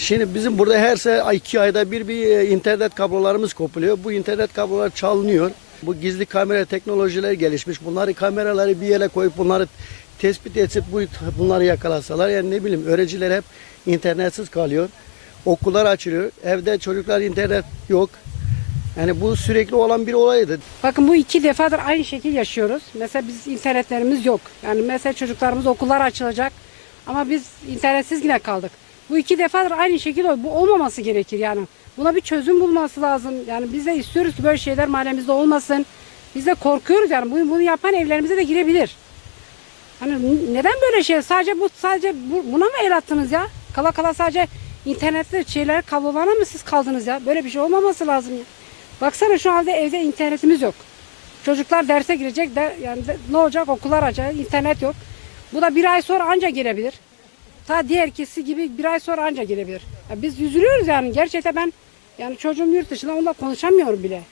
Şimdi bizim burada her sene iki ayda bir bir e, internet kablolarımız kopuluyor. Bu internet kablolar çalınıyor. Bu gizli kamera teknolojiler gelişmiş. Bunları kameraları bir yere koyup bunları tespit etsip bu bunları yakalasalar yani ne bileyim öğrenciler hep internetsiz kalıyor. Okullar açılıyor. Evde çocuklar internet yok. Yani bu sürekli olan bir olaydı. Bakın bu iki defadır aynı şekil yaşıyoruz. Mesela biz internetlerimiz yok. Yani mesela çocuklarımız okullar açılacak. Ama biz internetsiz yine kaldık. Bu iki defadır aynı şekil oluyor. Bu olmaması gerekir yani. Buna bir çözüm bulması lazım. Yani biz de istiyoruz ki böyle şeyler mahallemizde olmasın. Biz de korkuyoruz yani. Bunu, bunu yapan evlerimize de girebilir. Hani neden böyle şey? Sadece bu sadece bu, buna mı el attınız ya? Kala kala sadece internette şeyler kablolarına mı siz kaldınız ya? Böyle bir şey olmaması lazım ya. Baksana şu anda evde internetimiz yok. Çocuklar derse girecek de yani de- ne olacak okullar açacak internet yok. Bu da bir ay sonra anca gelebilir. Ta diğerkisi gibi bir ay sonra anca gelebilir. Ya biz üzülüyoruz yani gerçekten ben yani çocuğum yurt dışında onunla konuşamıyorum bile.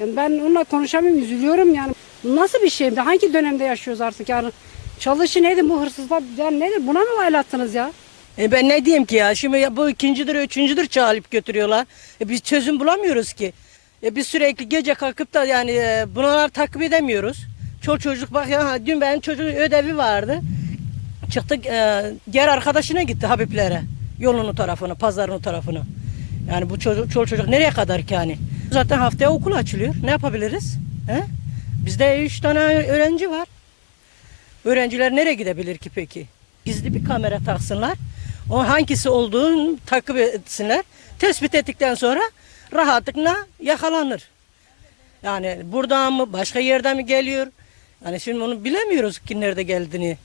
Yani ben onunla konuşamıyorum üzülüyorum yani. Nasıl bir şey? Hangi dönemde yaşıyoruz artık yani? Çalışı nedir bu hırsızlar? Yani nedir? Buna mı el attınız ya? E ben ne diyeyim ki ya? Şimdi ya bu ikincidir, üçüncüdür çalıp götürüyorlar. E biz çözüm bulamıyoruz ki. E biz sürekli gece kalkıp da yani e, bunları takip edemiyoruz. Çol çocuk bak ya dün benim çocuğun ödevi vardı. Çıktık e, diğer arkadaşına gitti Habiblere. Yolun o tarafına, pazarın o tarafına. Yani bu çocuk, çol çocuk nereye kadar ki yani? Zaten haftaya okul açılıyor. Ne yapabiliriz? He? Bizde üç tane öğrenci var. Öğrenciler nereye gidebilir ki peki? Gizli bir kamera taksınlar. O hangisi olduğunu takip etsinler. Tespit ettikten sonra rahatlıkla yakalanır. Yani buradan mı başka yerden mi geliyor? Yani şimdi onu bilemiyoruz ki nerede geldiğini.